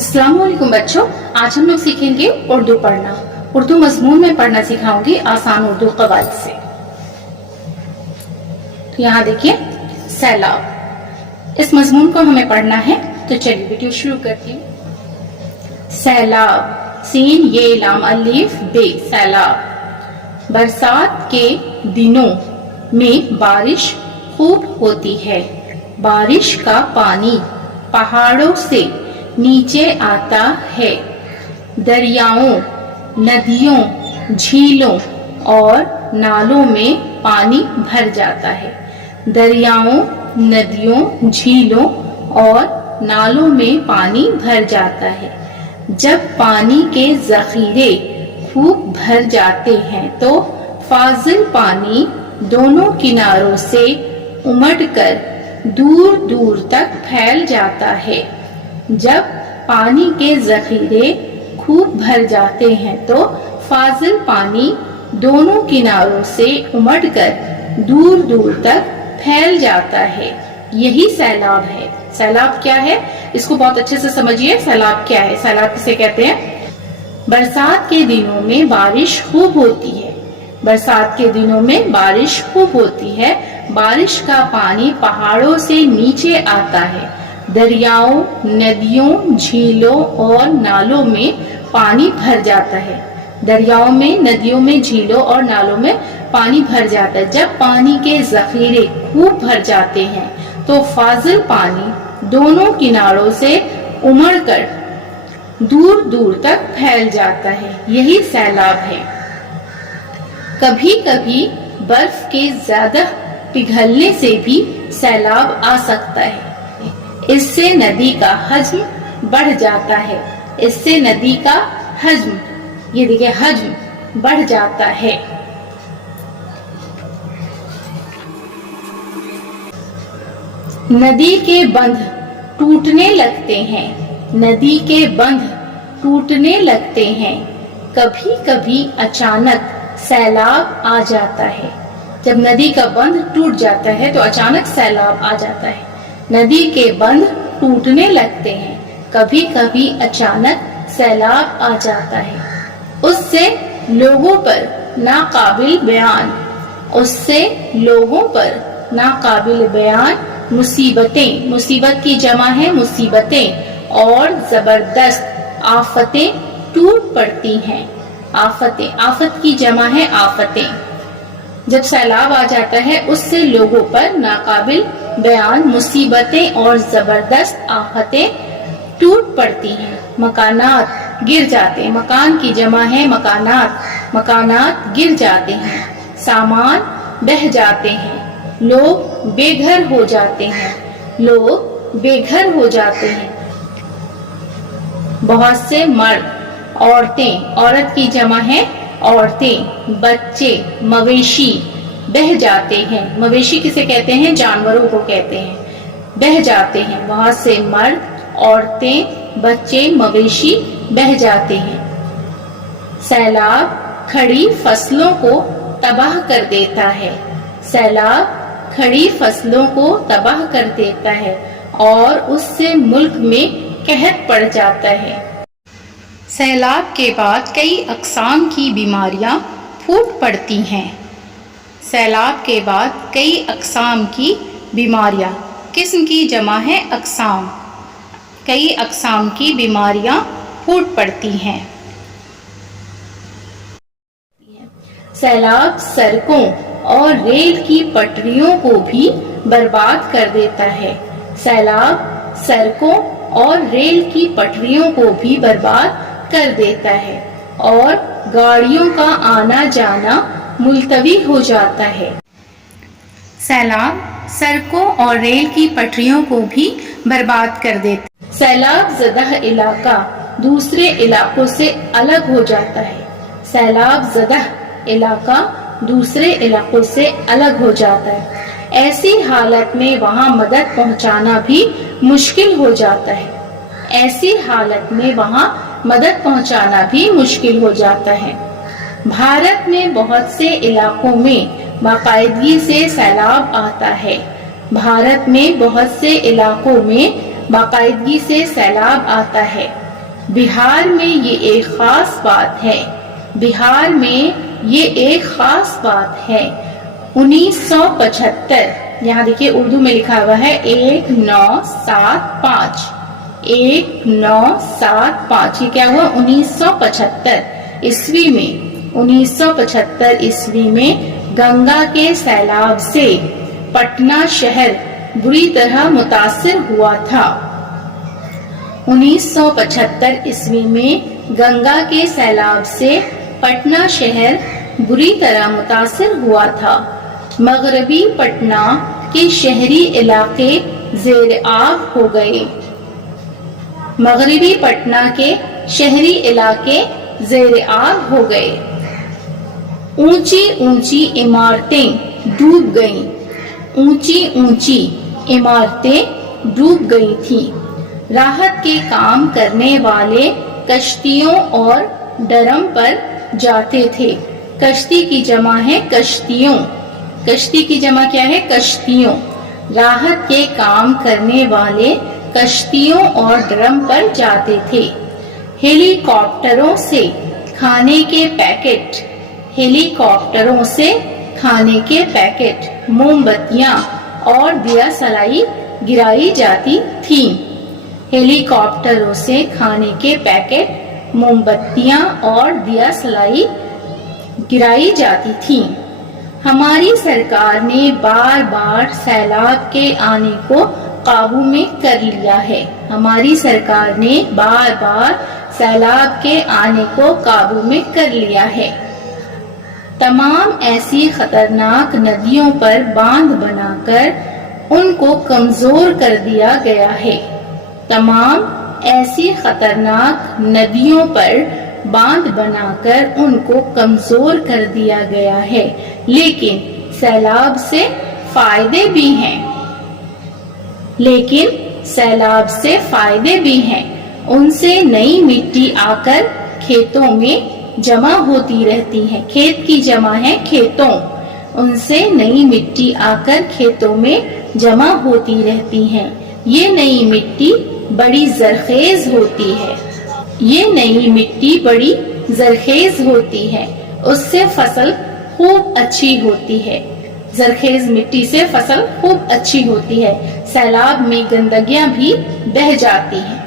अस्सलाम वालेकुम बच्चों, आज हम लोग सीखेंगे उर्दू पढ़ना। उर्दू मजमून में पढ़ना सिखाऊंगी आसान उर्दू कवायद से। तो यहाँ देखिए सैलाब, इस मजमून को हमें पढ़ना है। तो चलिए वीडियो शुरू करती हूँ। सैलाब, सीन ये लाम अलिफ बे, सैलाब। बरसात के दिनों में बारिश खूब होती है। बारिश का पानी पहाड़ों से नीचे आता है। दरियाओं, नदियों, झीलों और नालों में पानी भर जाता है। दरियाओं, नदियों, झीलों और नालों में पानी भर जाता है। जब पानी के जखीरे खूब भर जाते हैं तो फाजिल पानी दोनों किनारों से उमड़कर दूर दूर तक फैल जाता है। जब पानी के जखीरे खूब भर जाते हैं तो फाजिल पानी दोनों किनारों से उमड़कर दूर दूर तक फैल जाता है। यही सैलाब है। सैलाब क्या है, इसको बहुत अच्छे से समझिए। सैलाब क्या है, सैलाब किसे कहते हैं? बरसात के दिनों में बारिश खूब होती है। बरसात के दिनों में बारिश खूब होती है। बारिश का पानी पहाड़ों से नीचे आता है। दरियाओं, नदियों, झीलों और नालों में पानी भर जाता है। दरियाओं में, नदियों में, झीलों और नालों में पानी भर जाता है। जब पानी के जखीरे खूब भर जाते हैं तो फाजिल पानी दोनों किनारों से उमड़कर दूर दूर तक फैल जाता है। यही सैलाब है। कभी कभी बर्फ के ज्यादा पिघलने से भी सैलाब आ सकता है। इससे नदी का हज्म बढ़ जाता है। इससे नदी का हज्म, ये देखिए हज्म बढ़ जाता है। नदी के बंध टूटने लगते हैं। नदी के बंध टूटने लगते हैं। कभी कभी अचानक सैलाब आ जाता है। जब नदी का बंध टूट जाता है तो अचानक सैलाब आ जाता है। नदी के बंध टूटने लगते हैं। कभी कभी अचानक सैलाब आ जाता है। उससे लोगों पर नाकाबिल बयान, उससे लोगों पर नाकाबिल बयान मुसीबतें, मुसीबत की जमा है मुसीबतें, और जबरदस्त आफतें टूट पड़ती हैं। आफतें, आफत की जमा है आफतें। जब सैलाब आ जाता है उससे लोगों पर नाकाबिल बयान मुसीबतें और जबरदस्त आफतें टूट पड़ती हैं। मकानात गिर जाते हैं। मकान की जमा है मकानात, मकानात गिर जाते हैं। सामान बह जाते हैं। लोग बेघर हो जाते हैं। लोग बेघर हो जाते हैं। बहुत से मर्द, औरतें, औरत की जमा है औरतें, बच्चे, मवेशी बह जाते हैं। मवेशी किसे कहते हैं? जानवरों को कहते हैं। बह जाते हैं। बहुत से मर्द, औरतें, बच्चे, मवेशी बह जाते हैं। सैलाब खड़ी फसलों को तबाह कर देता है। सैलाब खड़ी फसलों को तबाह कर देता है और उससे मुल्क में कहत पड़ जाता है। सैलाब के बाद कई अक़साम की बीमारियां फूट पड़ती हैं। सैलाब के बाद कई अक़साम की बीमारियां, किस्म की जमा है अक़साम, कई अक़साम की बीमारियां फूट पड़ती हैं। सैलाब सड़कों और रेल की पटरियों को भी बर्बाद कर देता है। सैलाब सड़कों और रेल की पटरियों को भी बर्बाद कर देता है और गाड़ियों का आना जाना मुलतवी हो जाता है। सैलाब सड़कों और रेल की पटरियों को भी बर्बाद कर देता है। सैलाब ज़दा इलाका दूसरे इलाकों से अलग हो जाता है। सैलाब ज़दा इलाका दूसरे इलाकों से अलग हो जाता है। ऐसी हालत में वहां मदद पहुंचाना भी मुश्किल हो जाता है। ऐसी हालत में वहां मदद पहुंचाना भी मुश्किल हो जाता है। भारत में बहुत से इलाकों में बाकायदगी से सैलाब आता है। भारत में बहुत से इलाकों में बाकायदगी से सैलाब आता है। बिहार में ये एक खास बात है, बिहार में ये एक खास बात है। 1975, यहाँ देखिए उर्दू में लिखा हुआ है 1975, 1975, ये क्या हुआ 1975 ईस्वी में। 1975 ईस्वी में गंगा के सैलाब से पटना शहर बुरी तरह मुतासिर हुआ था। 1975 ईस्वी में गंगा के सैलाब से पटना शहर बुरी तरह मुतासिर हुआ था। मगरबी पटना के शहरी इलाके ज़ेर आब हो गए। मगरबी पटना के शहरी इलाके ज़ेर आब हो गए। ऊंची ऊंची इमारतें डूब गईं, ऊंची ऊंची इमारतें डूब गई थीं। राहत के काम करने वाले कश्तियों और ड्रम पर जाते थे। कश्ती की जमा है कश्तियों, कश्ती की जमा क्या है कश्तियों। राहत के काम करने वाले कश्तियों और ड्रम पर जाते थे। हेलीकॉप्टरों से खाने के पैकेट, हेलीकॉप्टरों से खाने के पैकेट, मोमबत्तियां और दिया सलाई गिराई जाती थीं। हेलीकॉप्टरों से खाने के पैकेट, मोमबत्तियां और दिया सलाई गिराई जाती थीं। हमारी सरकार ने बार बार सैलाब के आने को काबू में कर लिया है। हमारी सरकार ने बार बार सैलाब के आने को काबू में कर लिया है। तमाम ऐसी खतरनाक नदियों पर बांध बनाकर उनको कमजोर कर दिया गया है। तमाम ऐसी खतरनाक नदियों पर बांध बनाकर उनको कमजोर कर दिया गया है। लेकिन सैलाब से फायदे भी हैं, लेकिन सैलाब से फायदे भी हैं। उनसे नई मिट्टी आकर खेतों में जमा होती रहती है। खेत की जमा है खेतों, उनसे नई मिट्टी आकर खेतों में जमा होती रहती है। ये नई मिट्टी बड़ी जरखेज होती है, ये नई मिट्टी बड़ी जरखेज होती है। उससे फसल खूब अच्छी होती है। जरखेज मिट्टी से फसल खूब अच्छी होती है। सैलाब में गंदगियां भी बह जाती हैं।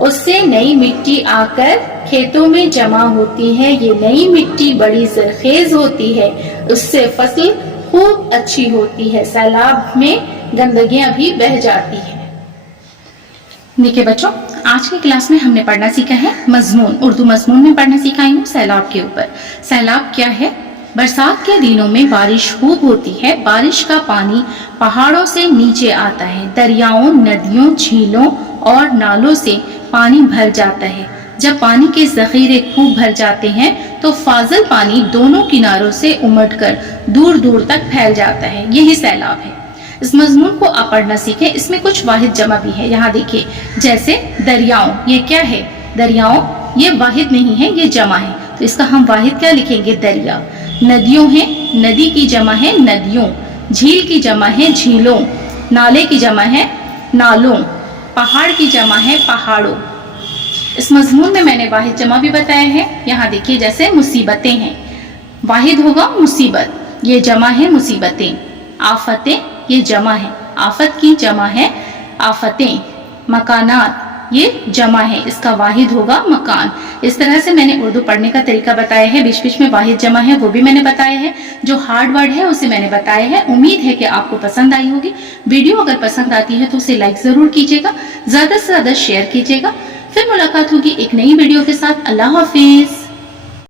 उससे नई मिट्टी आकर खेतों में जमा होती है। ये नई मिट्टी बड़ी जरखेज होती है, उससे फसल खूब अच्छी होती है। सैलाब में गंदगियां भी बह जाती हैं। देखिए बच्चों, आज की क्लास में हमने पढ़ना सीखा है मजमून, उर्दू मजमून में पढ़ना सीखा हूँ सैलाब के ऊपर। सैलाब क्या है? बरसात के दिनों में बारिश खूब होती है। बारिश का पानी पहाड़ों से नीचे आता है। दरियाओं, नदियों, झीलों और नालों से पानी भर जाता है। जब पानी के जखीरे खूब भर जाते हैं तो फाजल पानी दोनों किनारों से उमड़कर दूर दूर तक फैल जाता है। यही सैलाब है। इस मजमून को आप पढ़ना सीखें। इसमें कुछ वाहिद जमा भी है। यहाँ देखिए, जैसे दरियाओं, ये क्या है? दरियाओं, ये वाहिद नहीं है, ये जमा है, तो इसका हम वाहिद क्या लिखेंगे? दरिया। नदियों है, नदी की जमा है नदियों। झील की जमा है झीलों। नाले की जमा है नालों। पहाड़ की जमा है पहाड़ों। इस मजमून में मैंने वाहिद जमा भी बताया है। यहाँ देखिए, जैसे मुसीबतें हैं, वाहिद होगा मुसीबत, ये जमा है मुसीबतें। आफतें, ये जमा है, आफत की जमा है आफतें। मकानात, ये जमा है, इसका वाहिद होगा मकान। इस तरह से मैंने उर्दू पढ़ने का तरीका बताया है। बीच बीच में वाहिद जमा है वो भी मैंने बताया है। जो हार्ड वर्ड है उसे मैंने बताया है। उम्मीद है कि आपको पसंद आई होगी। वीडियो अगर पसंद आती है तो उसे लाइक जरूर कीजिएगा, ज्यादा से ज्यादा शेयर कीजिएगा। फिर मुलाकात होगी एक नई वीडियो के साथ। अल्लाह हाफिज।